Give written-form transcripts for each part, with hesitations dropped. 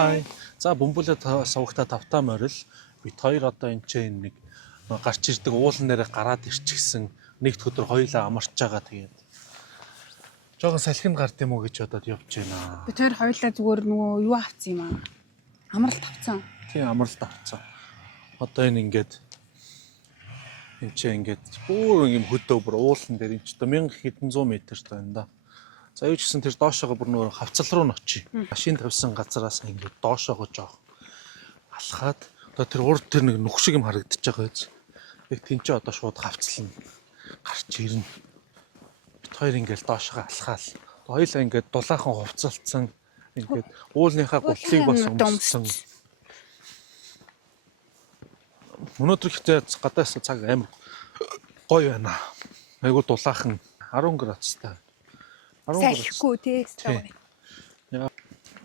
Hi. За бөмбөлөд сувагта тавтаа морил. Бид хоёр одоо энэ ч нэг гарч ирдэг уулан дээрээ гараад ирчихсэн. Нэгд өдөр хоёулаа амарч байгаа тэгээд. Жогон салхинд гард юм уу гэж бодоод явж байна. Бид хоёр хоёулаа зүгээр нөгөө юу авцсан юм аа? Амралт авцсан. Тийм амралт авцсан. Одоо энэ ингээд энэ ч ингээд бүр юм хөдөө бүр уулан дээр энэ ч одоо 1700 м байна да. За юу ч гэсэн тэр доошоогоо бүр нөгөө хавцал руу н очие. Машин тавьсан газараас ингээд доошоогоо жоох алхаад одоо тэр урд тэр нэг нүх шиг юм харагдаж байгаа биз. Яг тэнцээ одоо шууд хавцлна. Гарч ирнэ. Бид хоёр ингээд доошоогоо алхаал. Хоёулаа ингээд дулаахан хувцалцсан ингээд уулныхаа гутлыг бас өмссөн. Өнөөдөр ихтэй гадаас цаг амар гоё байна. Айгуу дулаахан 10 градустай. Салхигүй тий.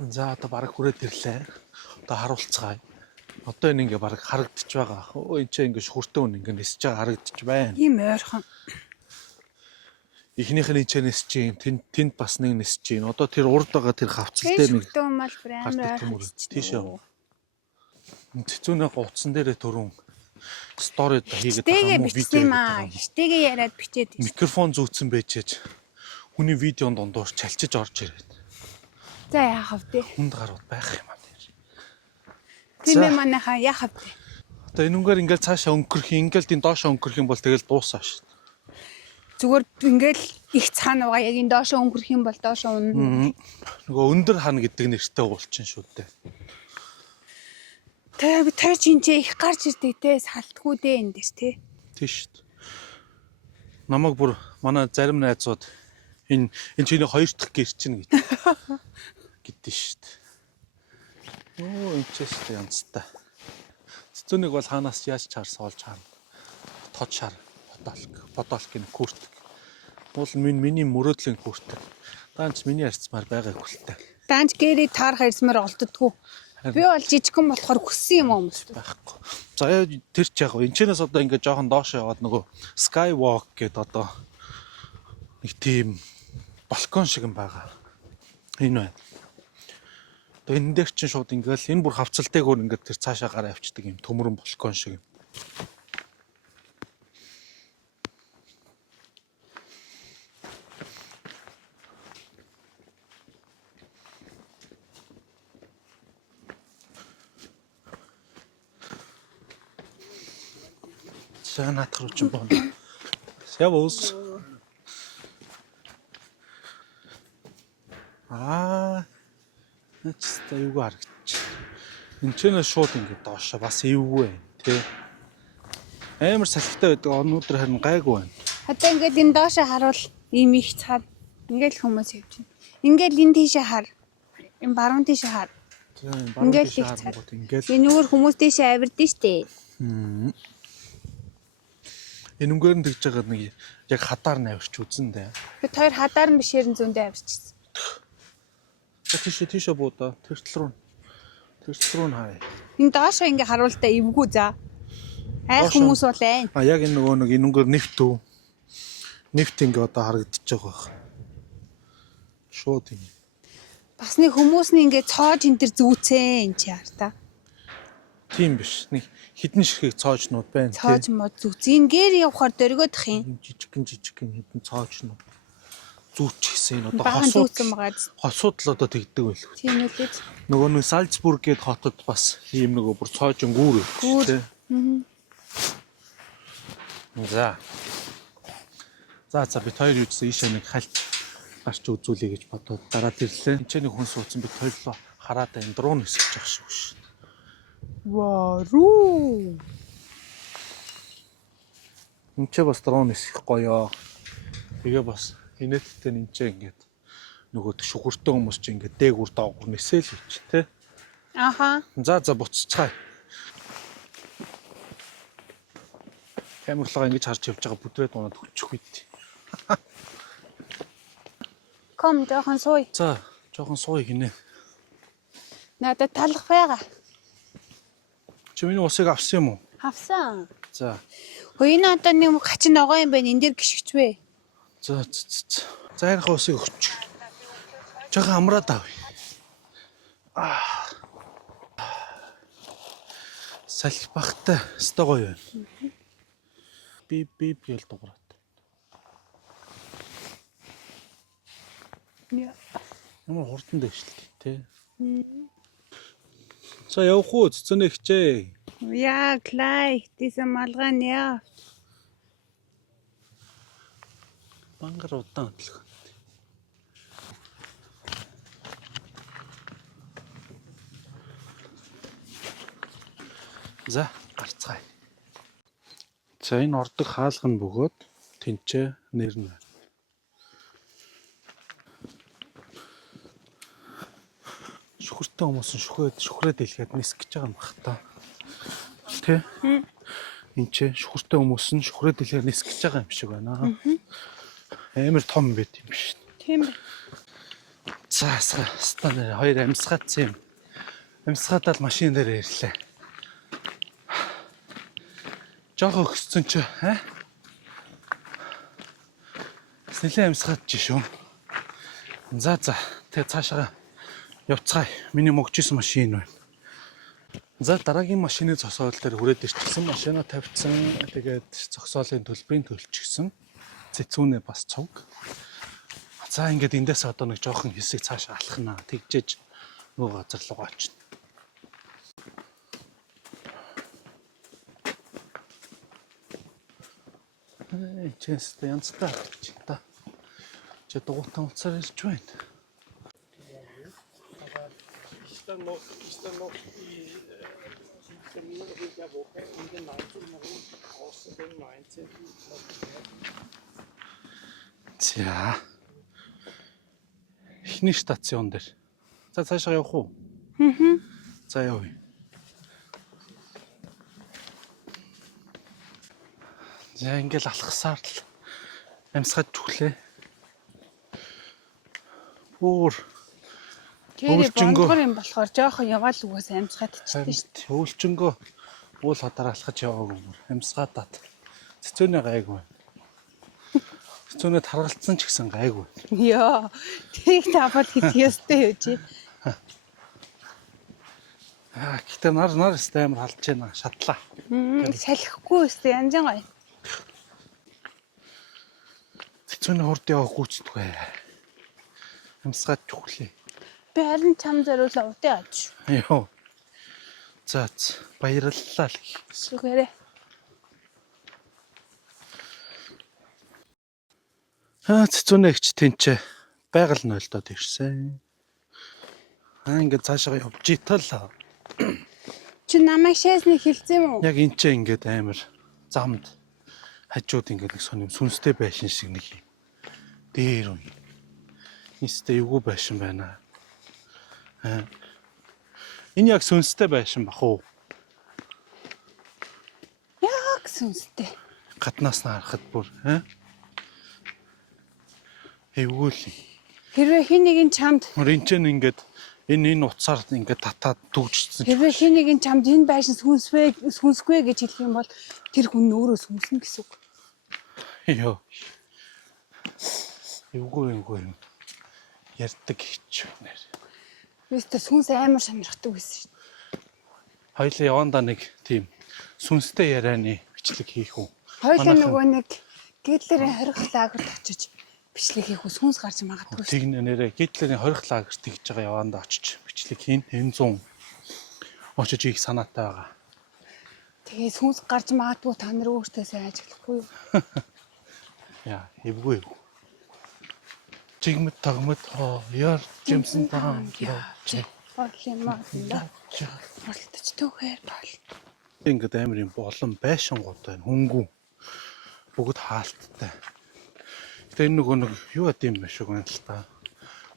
За одоо бараг хүрээд ирлээ. Одоо харуулцгаая. Одоо энэ ингээ бараг харагдчих байгаа. Өө энэ ч ингээ шүртэн үн ингээ нисэж байгаа харагдчих байна. Ийм ойрхон. Эхнийх нь энэ нисэж чинь тэнд бас нэг нисэж чинь. Одоо тэр урд байгаа тэр хавцал дээр нэг шүртэн мал амар тийшээ. Цэцүүнээ гуцсан дээрээ түрүүн сторид хийгээд байгаа юм бичсэн юм аа. Хиштэйгээ яриад бичээд. Микрофон зүүцсэн байжээж хүний видеонд дондуур чалчиж орж ирээд. За яахав дээ. Хүнд гарууд байх юм аа. Тийм ээ манайхаа яахав дээ. Одоо энүүгээр ингээл цаашаа өнгөрөх, ингээл тийм доошоо өнгөрөх юм бол тэгэл дуусаа шүү дээ. Зүгээр ингээл их цаана байгаа яг энэ доошоо өнгөрөх юм бол доошоо унна. Нөгөө өндөр хана гэдэг нэртэй уулчин шүү дээ. Тэр чинчээ их гарч ирдэг те салтгүй дээ эндээс те. Тийш шүү дээ. Намайг бүр манай зарим найзууд энэ чиний хоёр дахь гэр чинь гэдэг шүү дээ. Оо энэ ч ястай янзтай. Цэцүүнийг бол хаанаас яаж чаарсан олж харна. Тод шар бодолкын күрт. Бол миний мөрөөдлийн күрт. Даанч миний арцмаар байгаагүй л та. Даанч гэрийг таарах арцмаар олддггүй. Би бол жижигхэн болохоор хүссэн юм уу байхгүй. За тэр ч яг энэчнээс одоо ингээд жоохон доошоо яваад нөгөө Skywalk гэдэг одоо нэг тийм балкон шиг юм байгаа. Энэ байна. Одоо энэ дээр чинь шууд ингээл энэ бүр хавцалтэйгээр ингээд тэр цаашаа гараа авчдаг юм төмөрөн балкон шиг юм. Санаат руу ч боно. Сявус. Нэцтэй юу харагч. Энд ч нэ шууд ингэ доошоо бас эвгүй байна тий. Амар салхитай байдаг өнөөдөр харин гайгүй байна. Одоо ингээд энэ доошоо харуул ийм их цаар ингээл хүмүүс явж байна. Ингээл энэ тийшээ хар. Энэ баруун тийшээ хар. Ингээл их цаар. Энэ өөр хүмүүс тийшээ авирдэн штэ. Энэ өнгөөр нь тэгж байгаа нэг яг хадаар навирч үзэн дээ. Бид хоёр хадаар нь бишээрэн зөндөө авирчсан. Тийшээ буудаа. Тэр тал руу нь хаяа. Энэ доошоо ингээ харуултаа эвгүй за. Айх хүмүүс бол айн. Яг энэ нөгөө нэг энэ өнгөөр нэвт үү. Нэвт ингээ одоо харагдчихж байгаа. Шууд юм. Бас нэг хүмүүс нь ингээ цоож энэ төр зүүцэн энэ чи хар та. Тийм биш. Нэг хідэн ширхэг цоожнууд байна тий. Цоож мод зүүцэн гэр явахаар дөргөдөх юм. Жижигхэн хідэн цоожнууд зүүчихсэн энэ одоо хосууд л одоо тэгдэг байлгүй. Тийм үлээ. Нөгөө нэг Сальцбург гээд хотод бас ийм нөгөө бүр цоожин гүүр тий. За бид хоёр юу гэсэн ийшээ нэг хальт гарч үзүүлэе гэж бодоод дараад ирлээ. Энд ч нэг хүн суудсан бид хоёр л хараад энэ дрон хэсэж явах шүү шүү. Варуу. Энд ч бас дрон хэсэх гоё. Тэгээ бас инээдтэй энэ ч ингээд нөгөө шүхэртэй хүмүүс ч ингээд дээгүр доогүр нисэл гэж тий. Аха. За буцчихаа. Камерлага ингэж харж явж байгаа бүдрээд унаад өчөх үед. Ком жоохон сууя. За жоохон сууя гинэ. Надад талах байгаа. Чи миний усыг авсан юм уу? Авсан. За. Хөөе энэ одоо нэг хачин ногоо юм байна. Энд дээр гიშгчвэ. За. Зайрах усыг өгч. Жохоо амраад ав. Салхи багтай өстой гоё байна. Би гээл дуурайт. Яа. Ямар хурдан дэвшлээ тий. За явах уу цэцэнэ хичээ. Ja, gleich. Diese Malra nervt. Бангар удаан хөдлөх. За гарцгаая. За энэ ордог хаалга нь бөгөөд тэнцээ нэр нь байна. Шүхэртэй хүмүүс нь шүхрээ дэлгээд нисгэж байгаа юм бах та. Тэ? Энд чи шүхэртэй хүмүүс нь шүхрээ дэлгээд нисгэж байгаа юм шиг байна. Амар том байт юм биш. Тийм. За стан хоёр амьсгацсан юм. Амьсгаадал машин дээр ирлээ. Жохо өгсөн чи нэлээд амьсгаач шүү. За тэгээ цаашаа явцгаая. Миний мөгжсөн машин байна. За дараагийн машины зогсоол дээр хүрээд ирчихсэн. Машина тавьчихсан. Тэгээд зогсоолын төлбөрийн төлчихсөн. Цэцүүнээ бас цуг. За ингээд эндээс одоо нэг жоохон хэсэг цаашаа алхнаа. Тэгжээж нөгөө газар руу очино. Чэнстэй янзтай чи та. Чи дугуйтан уцаар ирж байна. Ist dann noch die Termine der Woche um den 19. herum, außer dem 19. За. Эхний стацион дээр. За цаашаа явах уу? За явъя. За ингээл алхасаар л амьсгаж өглөө. Бүр Тэр Өвлжөнгөө. бондгор юм болохоор жоохон яваал угаас амьсгаад ичдэг шүү дээ. Өвлжөнгөө уул хадар алхаж яваагүй юм. Амьсгаадаад. Цэцүүнээ гайгүй. Цэцүүнээ таргалцсан ч гэсэн гайгүй. Яа. Тэрийг тавал хэд ёстой юу чи? Гэтэ нар өстэй амар халж байна. Шатлаа. Салхихгүй өстэй янзын гоё. Цэцүүнээ хурд яваа гүйцэтгэв. Амьсгаад өглөө. Би харин чам зориулаа удаа аж. Йоо. За баярлалаа л. Сүгээрээ. Цэцүүнэгч тэнцээ байгаль нойлдоод ирсэн. Ингээд цаашаа явж итал. Чи намайг шээсний хэлцэн үү? Яг энэ ч ингээд амар замд хажууд ингээд нэг сонирм сүнстэй байшин шиг нэг юм. Дээр үе. Нийстэй эвгүй байшин байна. Энэ яг сүнстэй байшин бах уу? Яг сүнстэй. Гаднаас нь харахад бүр эвгүй л. Хэрвээ хин нэгэн чамд Мөрийн ч ингээд энэ уцаар ингээд татаад төгжчихсэн. хэрвээ хин нэгэн чамд энэ байшин сүнсгүй гэж хэлэх юм бол тэр хүн өөрөө сүнснэ гэсэн үг. Йоо. Эвгүй юм. Ярддаг хич нэр. Юуста сүнс амар сонирхдаг байсан шүү дээ. Хоёлаа явандаа нэг тийм сүнстэй ярианы бичлэг хийх үү? Хоёлаа нөгөө нэг гэдлэрийн хорих лагерт очиж бичлэг хийх үү сүнс гарч магадгүй шүү. Тэг нэрээ гитлэрийн хорих лагерт тэгж байгаа явандаа очиж бичлэг хийн. Энэ 100 очиж их санаатай байгаа. Тэгээ сүнс гарч магадгүй та нар өөртөө сайн ажиглахгүй юу? Яа, эвгүй. Чигмэт тагмэт яар жимсэн таам чи. Олимаанда. Болтож түүхээр бол. Ингээд амар юм болон байшингууд байна. Хөнгөн. Бүгд хаалттай. Гэтэ энэ нөгөө нэг юу ад юм биш үү л та.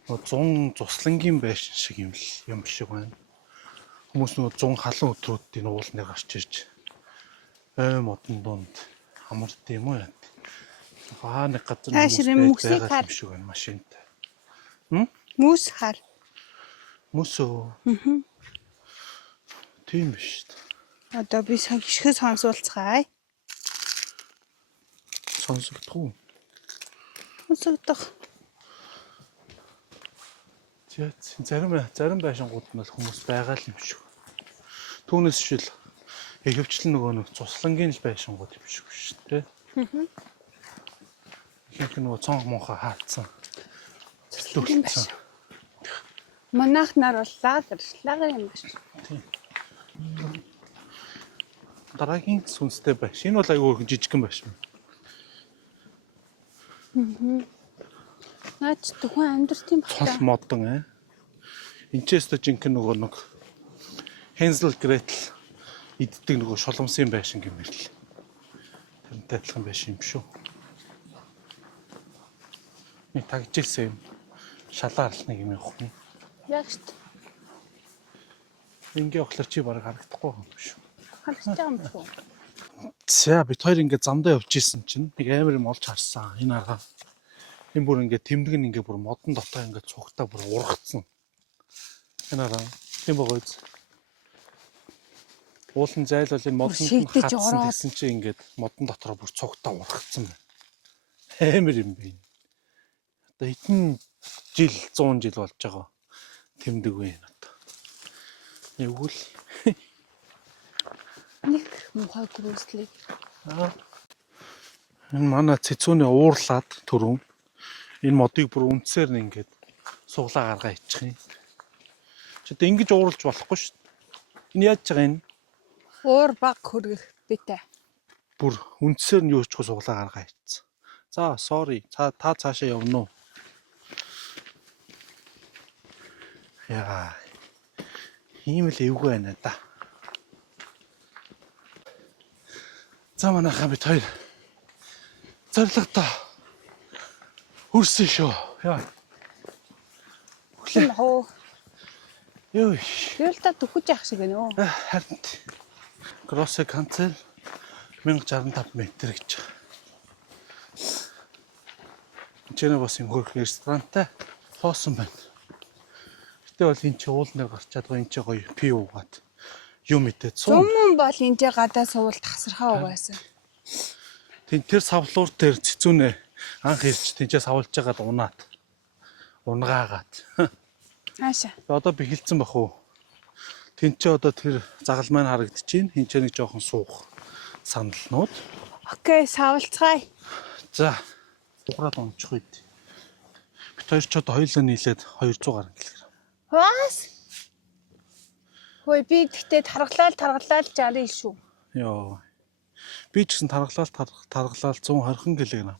Нөгөө 100 цуслангийн байшин шиг юм шиг байна. Хүмүүс нөгөө 100 халуун өдрүүдийн уулнаар гарч ирж модон донд хамард юм уу яа. Нэг газар мөсийг шиг байна машинтай. Мөс хар. Мөсөө. Тийм биш. Одоо би хишгэ сонсуулцгаая. Сонсогдох уу? Сонсогдох. Зарим байшингууд нь хүмүүс байгаа л юм шүү. Түүнээс шил Ихэвчлэн нөгөө нэг цуслангийн л байшингууд юм шиг шүү дээ. Ихэнх нь нөгөө цонх монхоо хаацсан. Цуслангийн байшин. Манайх нар бол лагер юм байна. Дараагийн сүнстэй байшин. Энэ бол айгүй жижигхэн байшин. Наач тухайн амьдрт юм Цол байна. модон Энчээс тэ жинхэнэ нөгөө нэг Хензел Гретл иддэг нөгөө шоломсын байшин гэмэрл. Тэрнтэй адилхан байшин юм шүү. Нэг тагжилсан юм. Шалаарл нэг юм явах юм. Яг шүү. Ингээ охлоор чи бараг харагдахгүй юм шүү. Харагдаж байгаа юм шүү. За бид хоёр ингээ замдаа явж исэн чинь нэг амар юм олж харсан. Энэ арга. Энэ бүр ингээ тэмдэг нь ингээ бүр модон дотоо ингээ цугтаа бүр ургацсан. Энэ арга. Тийм байгаа үз. Уулын зайл бол энэ модон хатсан гэсэн чинь ингээд модон дотроо бүр цугтаа ургацсан байна. Амар юм бэ. Одоо хэдэн жил 100 жил болж байгаа тэмдэг вэ энэ одоо. Нэгвэл Нэг мухай гөрөөслийг. Энэ манай цэцүүний уурлаад түрүүн энэ модыг бүр үндсээр нь ингээд суглаа гаргаа ичих юм. Чи одоо ингэж ууралж болохгүй шүү дээ. Энэ яаж байгаа энэ? Уур баг хөргөх битээ. Бүр үндсээр нь юу ч суглаа гаргаа ичсэн. За, sorry. Та цаашаа явна уу? Яа. Ийм л эвгүй байна да. За манайхаа бид хоёр зоригтой хүрсэн шүү. Яа. Хүлэн хоо. Ёо. Тэгэл та төхөж явах шиг байна уу? Харин Гроссе канцел 1065 м гэж. Энд бас юм хөрх ресторантай хоосон байна. Гэтэ бол энэ чи уулнаар гарчаад гоо энэ чи гоё пи уугаад юм идээд суу. Зумун бол энэ гадаа суулт тасархаа угаасан. Тэр савлуур дээр цэцүүнээ анх ирж тэнцээ савлж байгаад унаад. Унгаагаад. Хаашаа. Одоо би хилцэн бах уу. Тэнцээ одоо тэр загал маань харагдчихээн. Энд ч нэг жоохон суух сандалнууд. Окей, савлцгаая. За. Уграад унчих үед. Бид хоёр ч одоо хоёулаа нийлээд 200 гаруй кг. Бас. Хөөе би тэгтээ таргалал 60 шүү. Йоо. Би ч гэсэн таргалал 120 кг.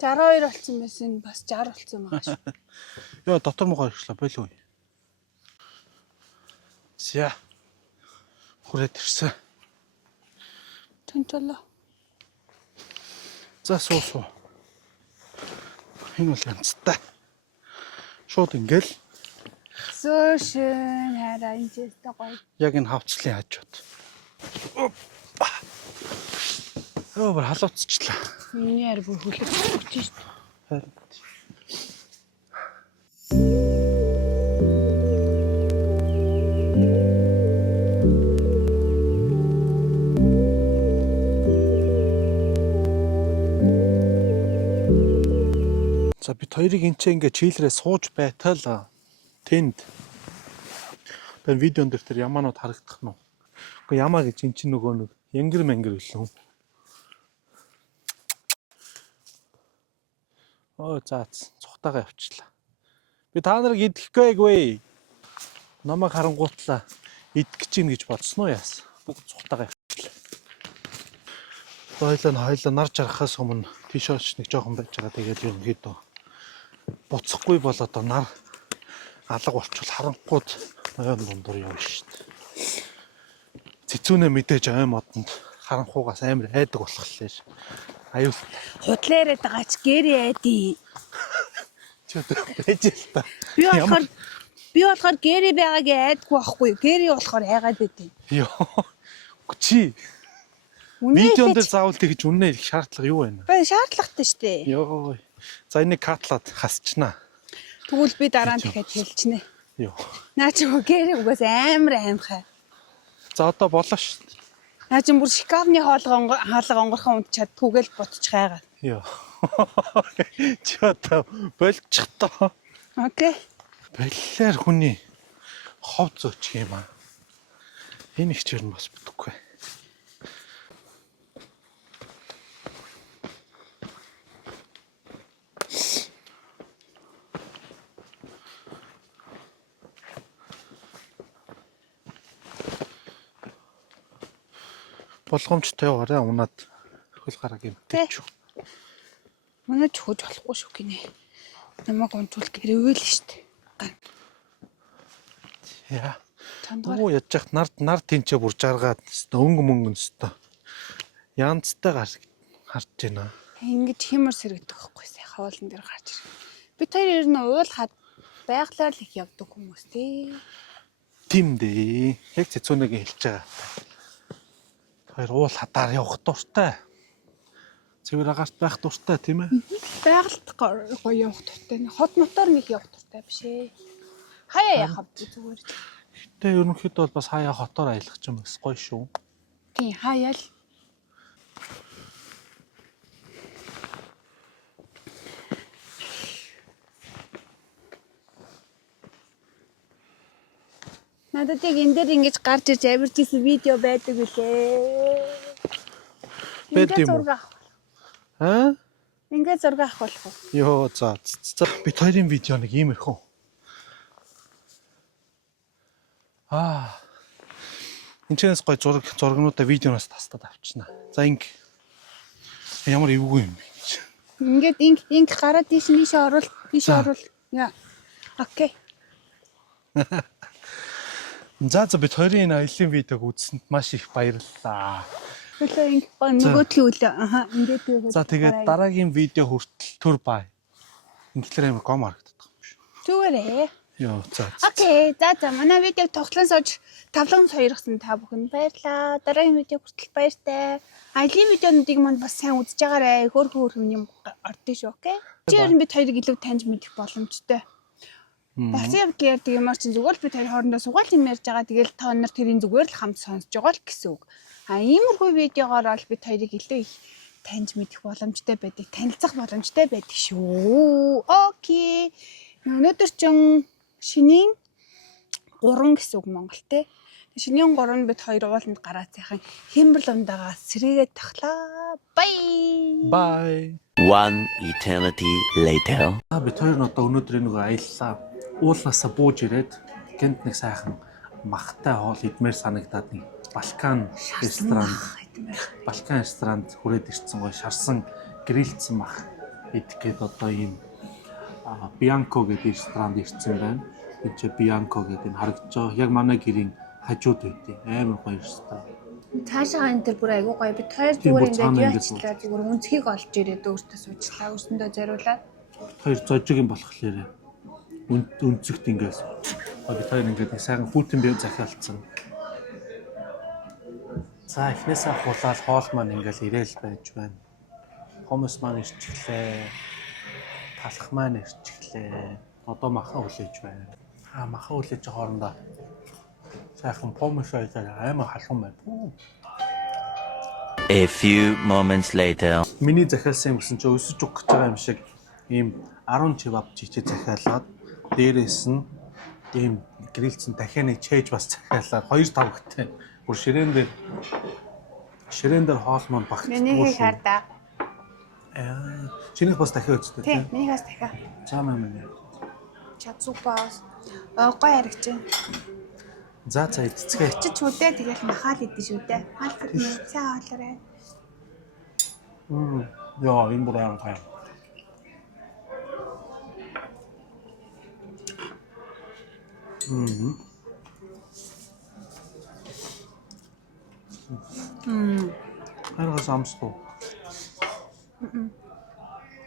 62 болсон байсан бас 60 болсон байгаа шүү. Йоо дотор муугаар ирчлээ болов уу? За. Хүрээд ирсэн. Тэнцэлээ. За суу. Энэ бол янзтай. Шууд ингээл Сушин хараа энэ зэстэй гоё. яг энэ хавцлын хажууд. Оо бүр халууцчлаа. Миний яар бүр хүлээж өгч шүү. Харин. За бид хоёрыг энэ ч ингээ чийлрээ сууж байтал тэнд тэр видеон дээр тэр ямаанууд харагдах нь. Уу ямаа гэж эн чинь нөгөө нэг янгэр мэнгэр үлээ. Оо заац цухтаага явчлаа. Би та нарыг идэхгүйгүй. Намайг харангуутлаа идэх чинь гэж бодсон уу яас. Бүгд цухтаага явчлаа. Хойлоо нар жарахаас өмнө тишооч нэг жоохон байж байгаа. Тэгээд ерөнхийдөө буцахгүй бол одоо нар алга болчихвол харанхууд ойн дундуур явна шүү дээ. Цэцүүнээ мэдээж ой модонд харанхуугаас амар айдаг болохлээр аюул Худлаа яриад байгаа ч гэрээ айдий. ч одоо байж л та. Би болохоор гэрээ байгаагийн айдгүй байхгүй. Гэрээ болохоор айгаад байдیں۔ Йоо. Чи видеон дээр заавал тэгж үнэ ирэх шаардлага юу байна? Бай шаардлагатай шүү дээ. Йоо. За энийг катлаад хасчнаа. Тэгвэл би дараа нь дахиад хэлчихнэ. Йоо. Наа чи гэрээ угаас амар аимхай. За одоо болоо шүү дээ. Наа чи бүр шкафны хаалга онгорхон унтчаад түгээл ботчих хайгаа. Йоо. Чи одоо болчих тоо. Окей. Баллаар хүний хов зөөчих юм аа. Энэ их ч юм бас бүтэхгүй. Болгоомжтой яваарай унаад хөл гараг юм гэж. Манай ч хөөж болохгүй шүү гинэ. Намайг унтвал гэрээвэл штт. Яа. Чандгаар Оо ядж яхад нар тэнцээ бүр жаргаад өнгө мөнгөн өстө. Янцтай харж байна. ингэж хэмэр сэрэгдэх байхгүй сайхан уулан дээр гарч ирэх. Бид хоёр ер нь уулахад байглаар л их явдаг хүмүүс тий. Тийм дээ. Яг цэцүүнийг хэлж байгаа. Хоёр уул хадаар явах дуртай. Цэвэр агаарт байх дуртай тийм ээ. Байгальд гоё явах дуртай. Хот мотор нэг явах дуртай биш ээ. Хаяа яхав зүгээр. Гэтэ ерөнхийдөө бол бас хаяа хотоор аялах ч юм бас гоё шүү. Тийм хаяа л. Надад яг энэ дээр ингэж гарч ирж авирж исэн видео байдаг үлээ. Байд юм уу? Аа? Ингээд зураг авах болох уу? Йоо за бид хоёрын видео нэг иймэрхүү. Энэчнээс гоё зурагнуудаа видеоноос тастаад авчна. За инг ямар эвгүй юм бэ? Ингээд инг гараад тийш оруул. Яа. Окей. За бид хоёрын энэ аялын видеог үзсэнд маш их баярлалаа. Хөлөө инг нөгөөдлийн үлээ. Ингээд юу. За тэгээд дараагийн видео хүртэл түр бай. Инглээр амар гом харагддаг юм шүү. Зүгээрээ. Йоо за. Окей. За манай видеог тоглон сууж тавлан соёргосон та бүхэнд баярлалаа. Дараагийн видео хүртэл баяртай. Аялын видеонуудыг манд бас сайн үзэж байгаарай. Хөөрхөн юм ордсон шүү, окей? Чи ер нь бид хоёрыг илүү таньж мэдэх боломжтой. Багцын явдал ярьдаг юмар чинь зүгээр л бид хоёр хоорондоо сугаал юм ярьж байгаа. Тэгэл та нар тэрийн зүгээр л хамт сонсож байгаа л гэсэн үг. Иймэрхүү видеогоор бол бид хоёрыг илүү их таньж мэдэх боломжтой байдаг. Танилцах боломжтой байдаг шүү. Окей. Өнөөдөр чин шинийн 3 гэсэн үг Монгол те. Шинийн 3 бид хоёр ууланд гараад сайхан хэмбэрл ундагаа сэрээгээ тахлаа. Bye. One eternity later. Бид хоёр нь одоо өнөөдөр нэг аяллаа. Уулнаасаа бууж ирээд гэнт нэг сайхан махтай хоол идмээр санагдаад нэг Балкан ресторанд хүрээд ирсэн гоё шарсан грилдсэн мах идэх гээд одоо ийм Bianco гэдэг ресторанд ирсэн байна. Энд чи Bianco гэдэг нь харагдаж байгаа. Яг манай гэрийн хажууд байдیں۔ Амар гоё ресторан. Цаашаа энэ төр бүр айгуу гоё. Бид хоёр зүгээр ингээд яачлаа зүгээр үнцгийг олж ирээд өөртөө суучлаа. Өрсөндөө зориулаад. Хоёр зожиг юм болохоор үнцэгт ингээс. Бид хоёр ингээд нэг сайхан хүүтэн бие захиалцсан. За эхнээсээ хулаад хоол маань ингээл ирээл байж байна. Хомос маань ирчихлээ. Талах маань ирчихлээ. Одоо махан хүлээж байна. Махан хүлээж хоорондоо сайхан помос айдаа аймаг халуун байна. A few moments later. Миний захиалсан юм гэсэн чинь өсөж угах гэж байгаа юм шиг ийм 10 чивап жичээ захиалаад дээрээс нь ийм грилдсэн дахиад нэг чэйж бас захиалаад 2 тавгтай. Бүр ширээн дээр хоол маань багтдаг. Миний хардаа. Чинийх бас дахиад үзтээ тийм. Миний бас дахиад. За мэн. Чад супаас. Гоё харагч. За эцгээ. Чи чүдээ тэгэл махаал идэв шүү дээ. Хаалт нь цаа хоолорой. Яа, энэ бүр аян гай. Харгас амсгүй.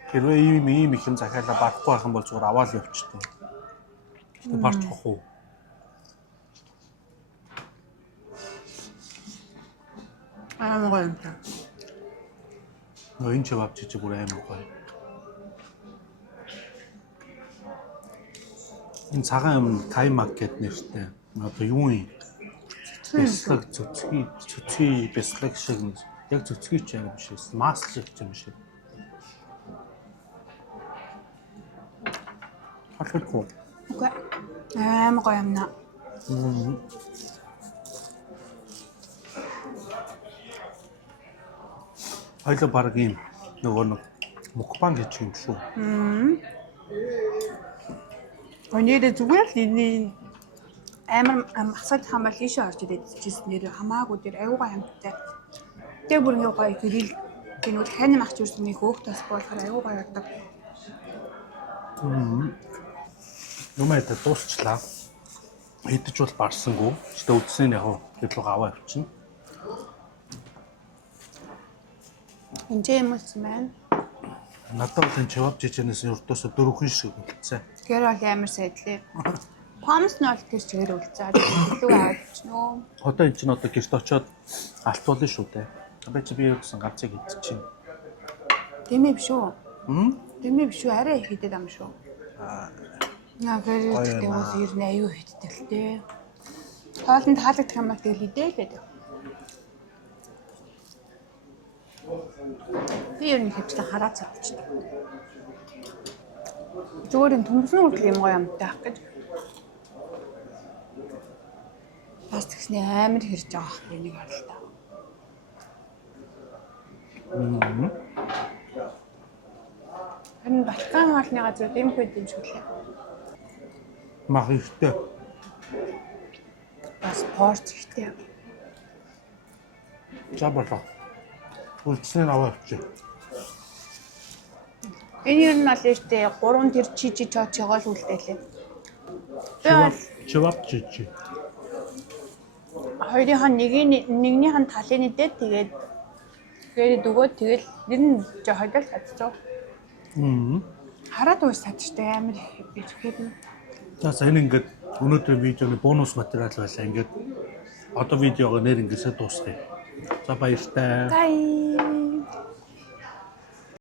Хэрвээ ийм их юм захиалаа багхгүй байх юм бол зүгээр аваад явчихдаг. Гэтэ барчих уу? Гоё юм та. Энэ чавап чи бүр аймаг гоё. Энэ цагаан юм таймак гэдэг нэртэй. Одоо юу юм? Бэслэг цөцгий бэслэг шиг яг цөцгий ч юм шиг, маск шиг юм шиг. Хатгахгүй. Окей. Гоё юм наа. Хоёул баг юм нөгөө нэг мукбанг гэж юм шүү. Өнөөдөр зүгээр л энэ амар асуулт хамаал ийшээ орж ирээд чижсэн нэр хамаагүй дээр аюугаа хамттай. Гэтэ бүр ингээ гоё гэрэл гэнүүд хань мах чирсэн нэг хөөх тас болохоор аюу гоё болдог. Юмайда дуусчлаа. Идэж бол барсангүй. Гэтэ үдсний яг гэрлүүг аваа явчихна. Энд юм байна. Надад бол энэ чавап жижигнээс өртөөсө 4 хүн шиг үлдсэн. Тэр бол амар сайдлээ. Помс нь бол тэр чигээр үлдсэн. Илүү авчихноо. Одоо эн чинь одоо гэрт очиод алтуулна шүү дээ. Би чи бие гэсэн ганцыг идчихээн. Дэмэ биш үү? Дэмэ биш үү? Арай их идэт ам шүү. Яг гэдэг нь ер нь аюу хитдэг л дээ. Хоолнд таалагдах юм бол тэгэл идээл байдаг. Би ер нь хэвчлэн хараад цавчдаг. Зүгээр нь төмсөн үрдэл юм гоё юмтай ах гэж. Бас тэгснэ амар хэрж байгаа ах нэг харалтаа. Энэ Балкан хоолны газар дэмхүүд юм шиг лээ. Мах ихтэй. Бас порц ихтэй. Жабарла. Үлдснээ аваа явчих. Энэ ер нь бол ихтэй 3 тэр чижи чочогоо л үлдээлээ. Чавап жижиг. Хоёрынхаа нэгнийх нь талын идээд тэгээд өгөөд тэгэл нэр нь хоёулаа чадчихав. Хараад уус чадчихтай амар ирэхэд нь. За энэ ингээд өнөөдрийн видеоны бонус материал байлаа. Ингээд одоо видеогоо нэр ингэсээ дуусгая. За баяртай. Бай.